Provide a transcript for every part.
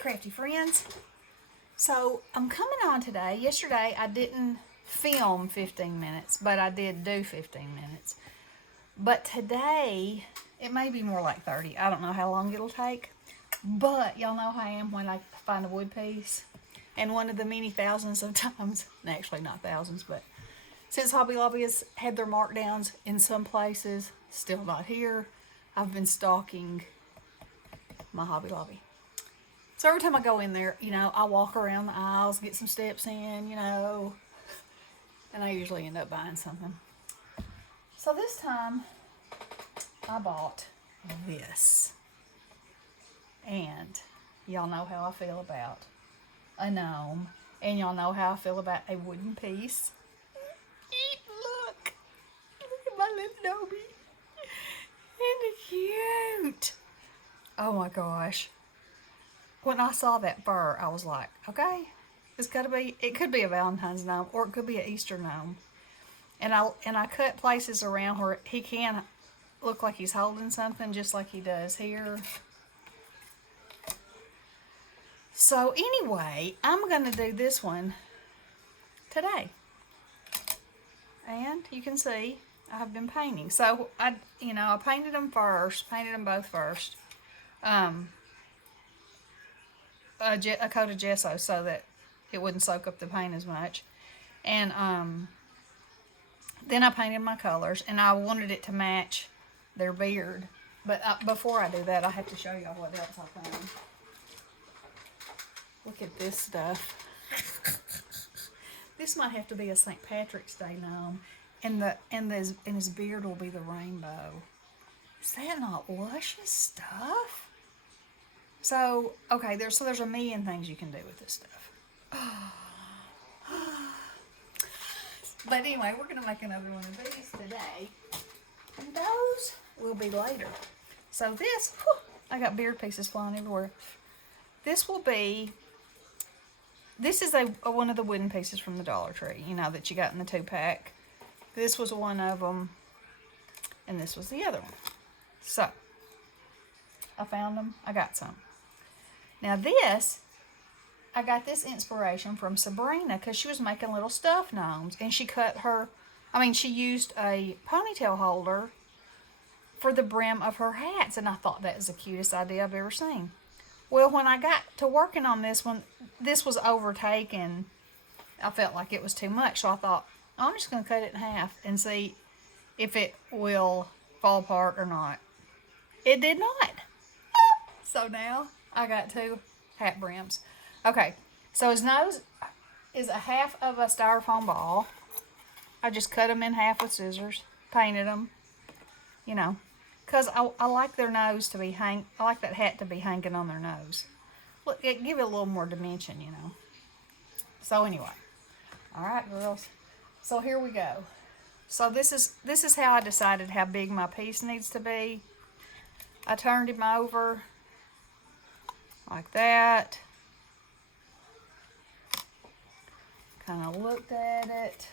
crafty friends. So I'm coming on today. Yesterday I didn't film 15 minutes, but I did do 15 minutes. But today it may be more like 30. I don't know how long it'll take. But y'all know how I am when I find a wood piece. And one of the many thousands of times, actually not thousands, but since Hobby Lobby has had their markdowns in some places, still not here, I've been stalking my Hobby Lobby. So every time I go in there, I walk around the aisles, get some steps in, and I usually end up buying something. So this time, I bought this. And y'all know how I feel about a gnome. And y'all know how I feel about a wooden piece. Look at my little gnome. Isn't it cute? Oh my gosh. When I saw that fur, I was like, okay, it could be a Valentine's gnome, or it could be an Easter gnome. And I cut places around where he can look like he's holding something, just like he does here. So anyway, I'm going to do this one today. And you can see I've been painting. So I painted them both first. A coat of gesso so that it wouldn't soak up the paint as much. And then I painted my colors, and I wanted it to match their beard. But before I do that, I have to show y'all what else I found. Look at this stuff. This might have to be a St. Patrick's Day gnome, and his beard will be the rainbow. Is that not luscious stuff? So, okay, there's a million things you can do with this stuff. But anyway, we're going to make another one of these today. And those will be later. So this, I got beard pieces flying everywhere. This is one of the wooden pieces from the Dollar Tree, that you got in the 2-pack. This was one of them, and this was the other one. So, I found them. I got some. Now I got this inspiration from Sabrina because she was making little stuffed gnomes, and she used a ponytail holder for the brim of her hats, and I thought that was the cutest idea I've ever seen. Well, when I got to working on this one, this was overtaken. I felt like it was too much, so I thought, I'm just going to cut it in half and see if it will fall apart or not. It did not. So now I got 2 hat brims. Okay, so his nose is a half of a styrofoam ball. I just cut them in half with scissors, painted them, because I like their nose to be I like that hat to be hanging on their nose. Look, give it a little more dimension, So anyway, all right, girls. So here we go. So this is how I decided how big my piece needs to be. I turned him over like that. Kind of looked at it.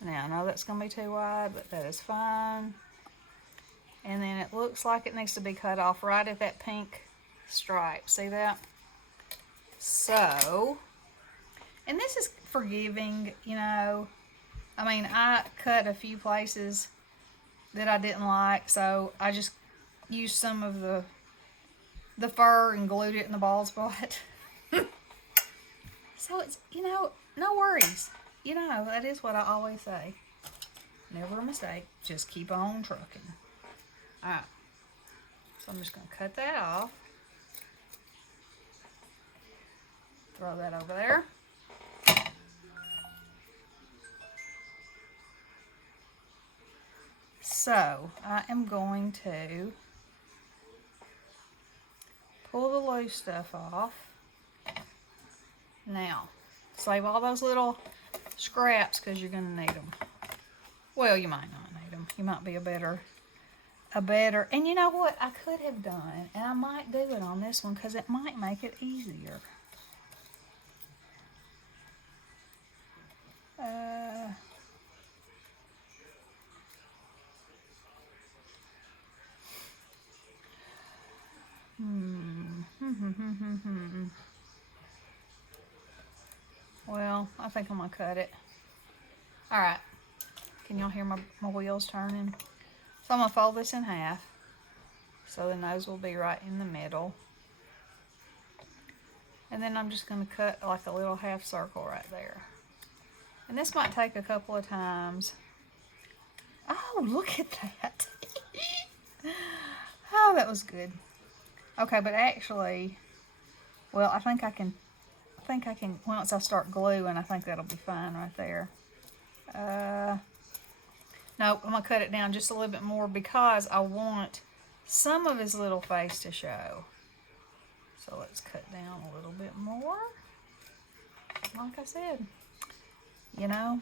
Now I know that's going to be too wide, but that is fine. And then it looks like it needs to be cut off right at that pink stripe. See that? So, and this is forgiving, I cut a few places that I didn't like, so I just used some of the fur and glued it in the bald spot. So it's, no worries. That is what I always say. Never a mistake. Just keep on trucking. Alright. So I'm just going to cut that off. Throw that over there. So I am going to pull the loose stuff off. Now, save all those little scraps because you're going to need them. Well, you might not need them. You might be a better, and you know what I could have done, and I might do it on this one because it might make it easier. Well, I think I'm gonna cut it. All right. Can y'all hear my wheels turning? So I'm gonna fold this in half. So the nose will be right in the middle. And then I'm just gonna cut like a little half circle right there. And this might take a couple of times. Oh, look at that. Oh, that was good. Okay, but actually, well, I think I can, once I start gluing, I think that'll be fine right there. No, I'm gonna cut it down just a little bit more because I want some of his little face to show. So let's cut down a little bit more. Like I said, you know,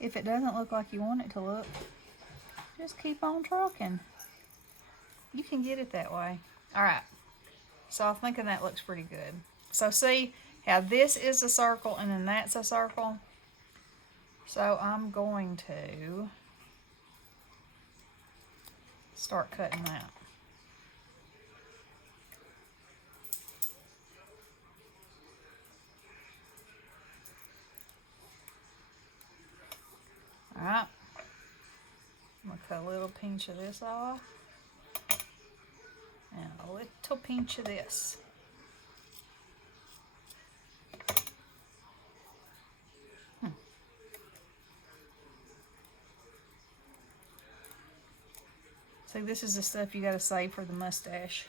if it doesn't look like you want it to look, just keep on trucking. You can get it that way. All right, so I'm thinking that looks pretty good. So see how this is a circle and then that's a circle? So I'm going to start cutting that. All right, I'm gonna cut a little pinch of this off and a little pinch of this. See, this is the stuff you gotta save for the mustache.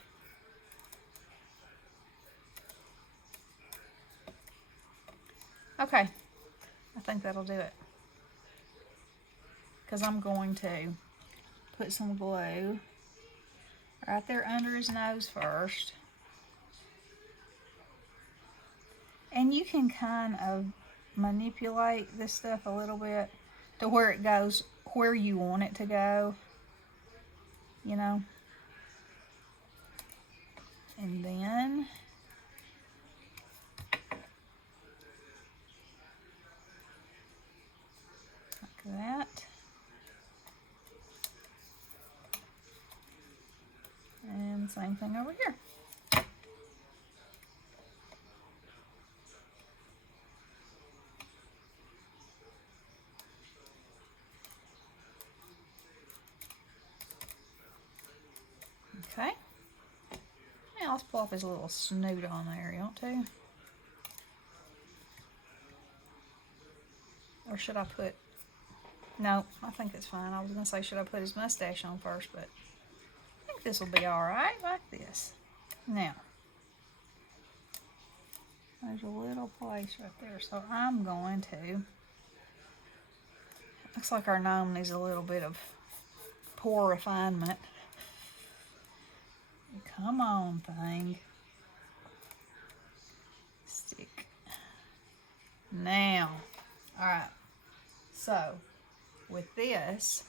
Okay, I think that'll do it. Because I'm going to put some glue right there under his nose first. And you can kind of manipulate this stuff a little bit to where it goes where you want it to go, you know. And then like that. And same thing over here. Okay. Now let's plop his little snoot on there, you want to? Or should I put... No, I think it's fine. I was going to say, should I put his mustache on first, but I think this will be alright like this. Now, there's a little place right there, so I'm going to... Looks like our gnome needs a little bit of poor refinement. Come on, thing. Stick. Now, alright. So, with this,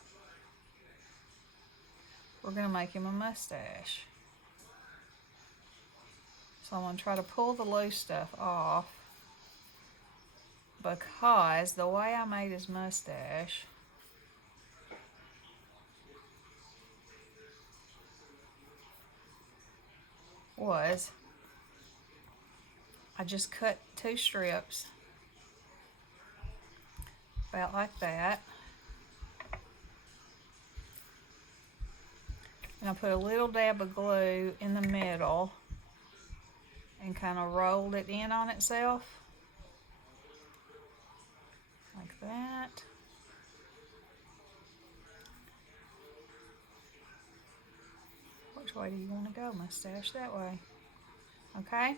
we're going to make him a mustache. So I'm going to try to pull the loose stuff off because the way I made his mustache was I just cut 2 strips about like that, and I put a little dab of glue in the middle and kind of rolled it in on itself like that. Which way do you want to go, mustache? That way. Okay?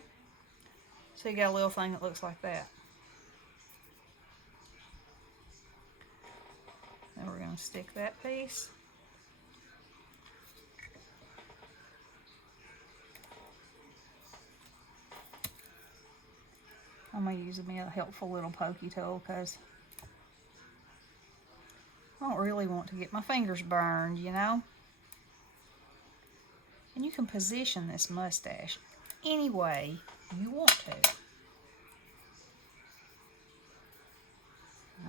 So you got a little thing that looks like that. Then we're going to stick that piece. I'm going to use me a helpful little pokey tool because I don't really want to get my fingers burned, you know? And you can position this mustache any way you want to.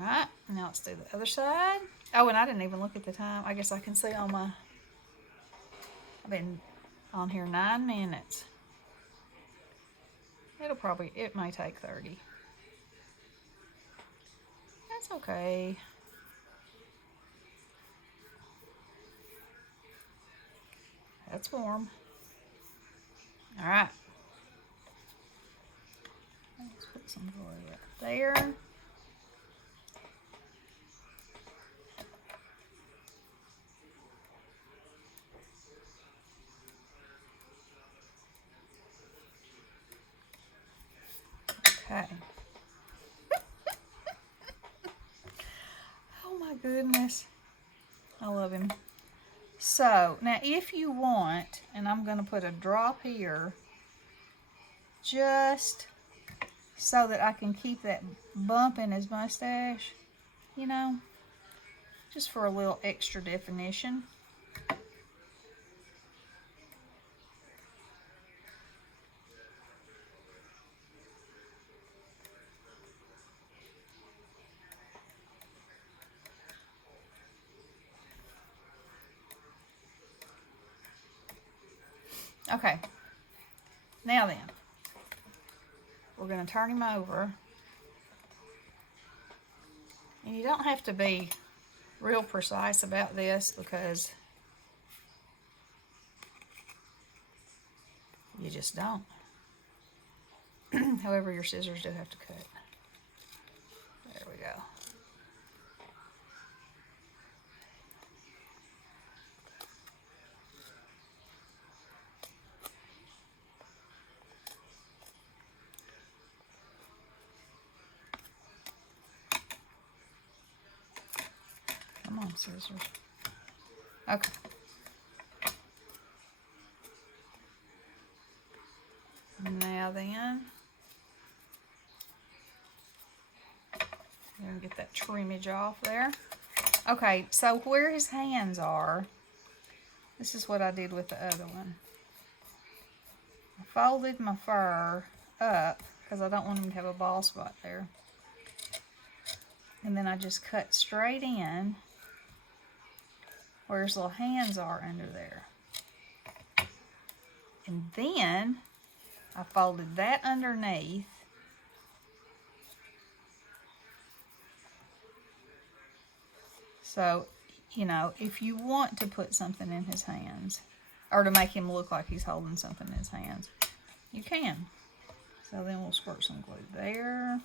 Alright, now let's do the other side. Oh, and I didn't even look at the time. I guess I can see on my... I've been On here 9 minutes. It may take 30. That's okay. That's warm. All right. Let's put some glue right there. Okay. Oh my goodness. I love him. So, now if you want, and I'm going to put a drop here, just so that I can keep that bump in his mustache, you know, just for a little extra definition. Okay, now then, we're going to turn him over. And you don't have to be real precise about this because you just don't. However, your scissors do have to cut. There we go. Come on, scissors. Okay. Now then, I'm going to get that trimmage off there. Okay, so where his hands are, this is what I did with the other one. I folded my fur up because I don't want him to have a bald spot there. And then I just cut straight in where his little hands are under there. And then I folded that underneath. So, you know, if you want to put something in his hands, or to make him look like he's holding something in his hands, you can. So then we'll squirt some glue there.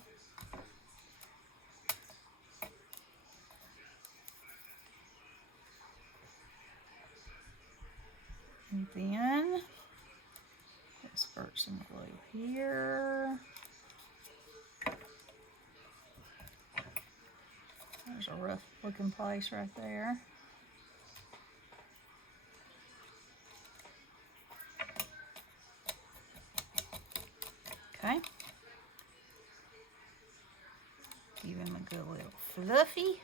And then let's squirt some glue here. There's a rough looking place right there. Okay. Give him a good little fluffy.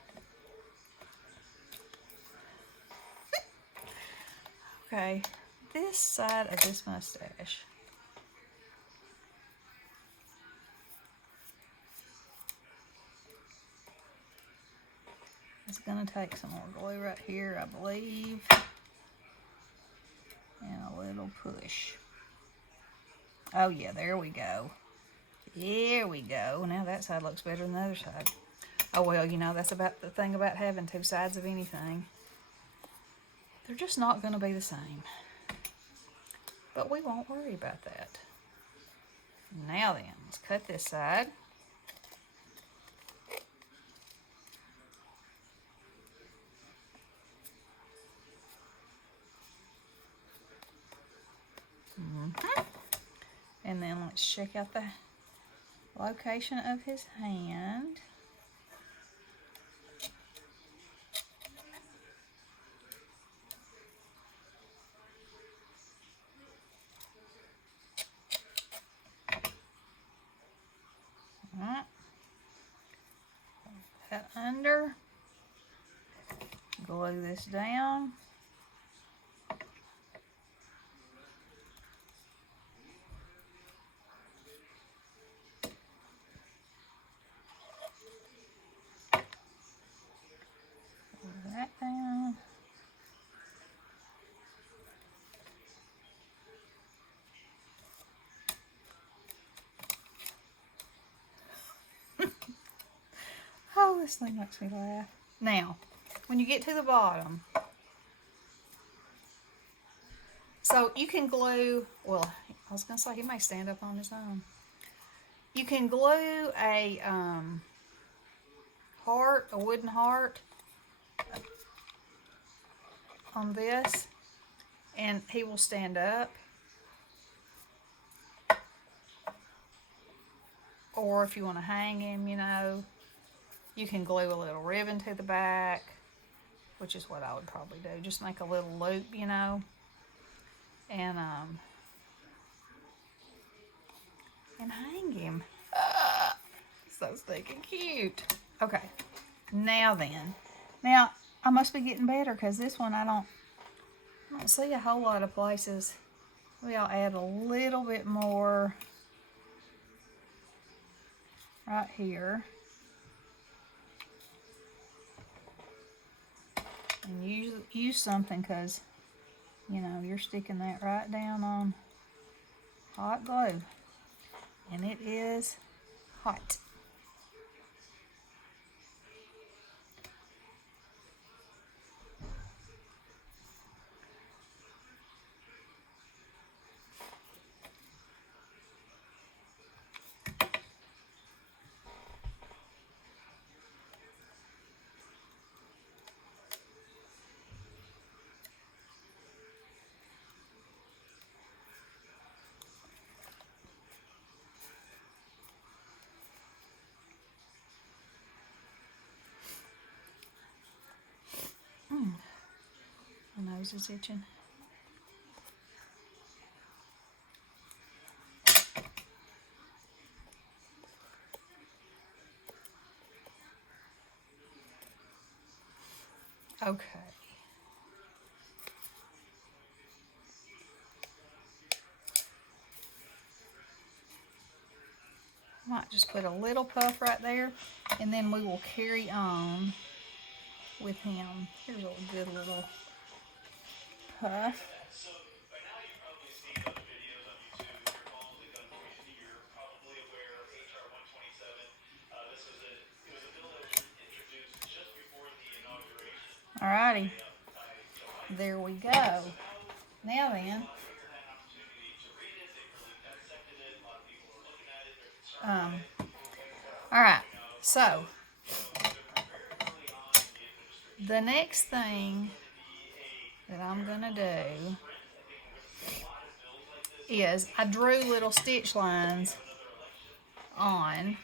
Okay, this side of this mustache. It's gonna take some more glue right here, I believe. And a little push. Oh yeah, there we go. There we go. Now that side looks better than the other side. Oh well, you know, that's about the thing about having two sides of anything. They're just not going to be the same. But we won't worry about that. Now then, let's cut this side. And then let's check out the location of his hand. Alright. That under. Glue this down. That down. this thing makes me laugh. Now, when you get to the bottom, so you can glue, well, I was going to say he may stand up on his own. You can glue a heart, a wooden heart, on this, and he will stand up. Or if you want to hang him, you know, you can glue a little ribbon to the back, which is what I would probably do. Just make a little loop, you know, and hang him. So stinking cute. Okay, now then. Now, I must be getting better because this one I don't see a whole lot of places. Maybe I'll add a little bit more right here. And use something because, you know, you're sticking that right down on hot glue. And it is hot. My nose is itching. Okay. Might just put a little puff right there, and then we will carry on with him. Here's a good little puff. Alrighty, there we go. Now then, alright, so the next thing that I'm gonna do is I drew little stitch lines on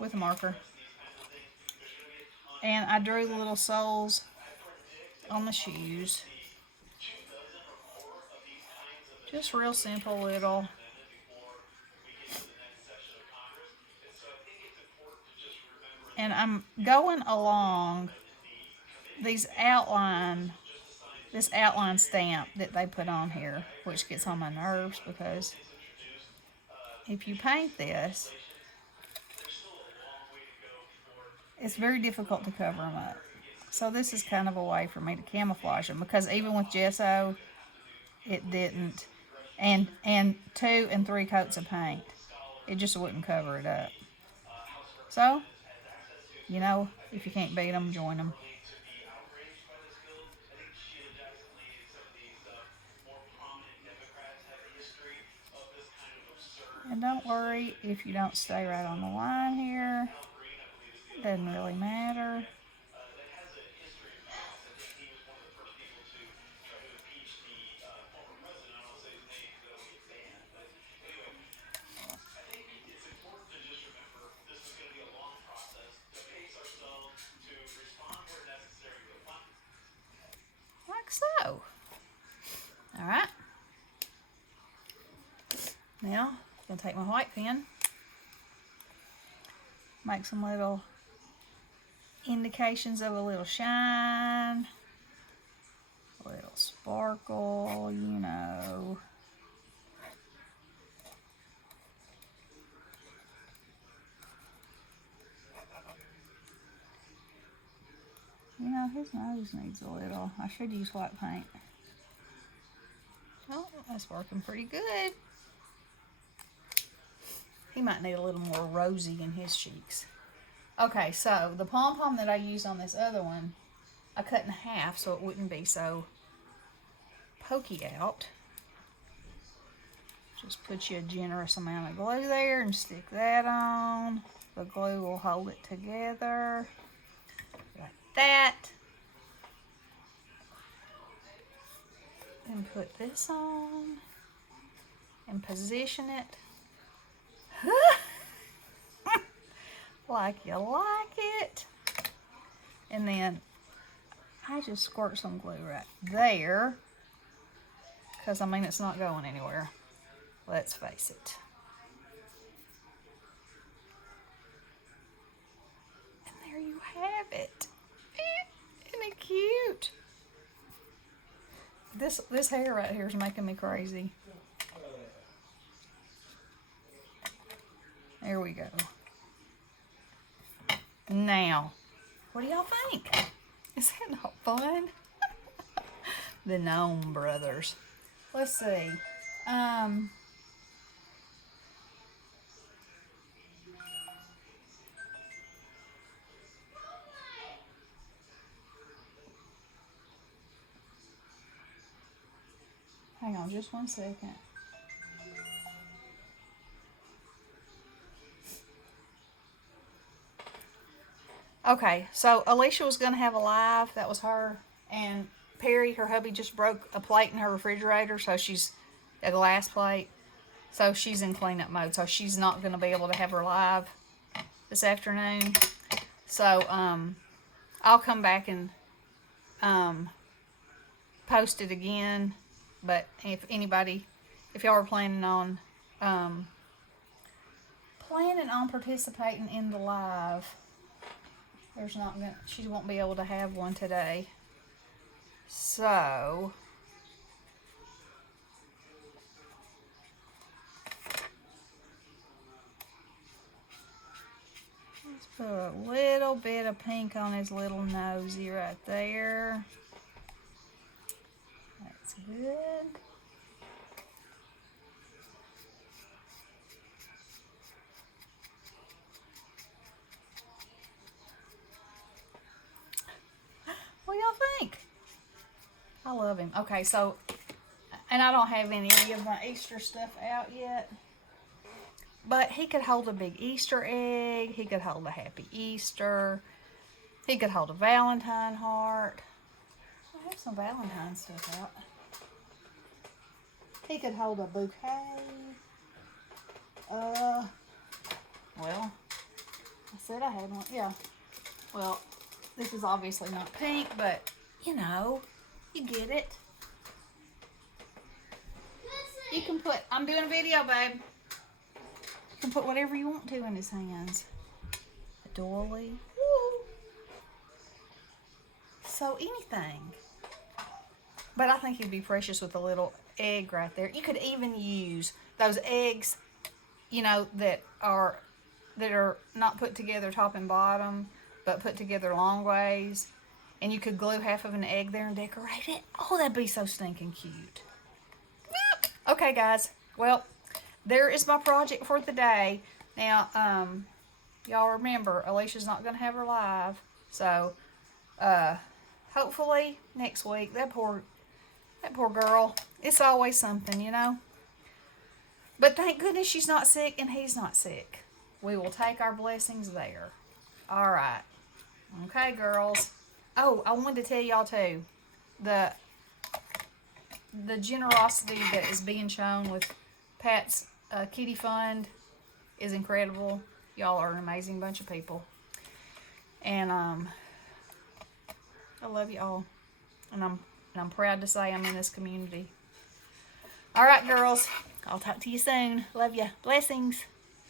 with a marker, and I drew the little soles on the shoes. Just real simple little. And I'm going along this outline stamp that they put on here, which gets on my nerves because if you paint this, it's very difficult to cover them up. So this is kind of a way for me to camouflage them, because even with gesso, it didn't. And 2 and 3 coats of paint, it just wouldn't cover it up. So, you know, if you can't beat them, join them. And don't worry if you don't stay right on the line here. Doesn't really matter. Like so. Alright. Now, I'm going to take my white pen, make some little indications of a little shine, a little sparkle, you know. You know, his nose needs a little. I should use white paint. Oh, that's working pretty good. He might need a little more rosy in his cheeks. Okay, so the pom-pom that I used on this other one, I cut in half so it wouldn't be so pokey out. Just put you a generous amount of glue there and stick that on. The glue will hold it together like that. And put this on and position it like you like it. And then I just squirt some glue right there because I mean it's not going anywhere. Let's face it. And there you have it. Isn't it cute? This hair right here is making me crazy. There we go. Now, what do y'all think? Is that not fun? The Gnome Brothers. Let's see. Hang on just 1 second. Okay, so Alicia was going to have a live. That was her. And Perry, her hubby, just broke a plate in her refrigerator. So she's a glass plate. So she's in cleanup mode. So she's not going to be able to have her live this afternoon. So I'll come back and post it again. But if y'all are planning on participating in the live, she won't be able to have one today. So let's put a little bit of pink on his little nosy right there. That's good. What do y'all think? I love him. Okay, so, and I don't have any of my Easter stuff out yet. But he could hold a big Easter egg. He could hold a Happy Easter. He could hold a Valentine heart. I have some Valentine stuff out. He could hold a bouquet. Well, I said I had one. Yeah. Well, this is obviously not pink, but, you know, you get it. You can put, I'm doing a video, babe. You can put whatever you want to in his hands. A doily. Woo. So anything. But I think he'd be precious with a little egg right there. You could even use those eggs, you know, that are not put together top and bottom, but put together long ways. And you could glue half of an egg there and decorate it. Oh, that'd be so stinking cute. Okay, guys. Well, there is my project for the day. Now, y'all remember, Alicia's not going to have her live. So, hopefully next week. That poor girl. It's always something, you know. But thank goodness she's not sick and he's not sick. We will take our blessings there. All right. Okay, girls. Oh, I wanted to tell y'all too, the generosity that is being shown with Pat's Kitty Fund is incredible. Y'all are an amazing bunch of people. And I love you all. And I'm proud to say I'm in this community. All right, girls. I'll talk to you soon. Love you. Blessings.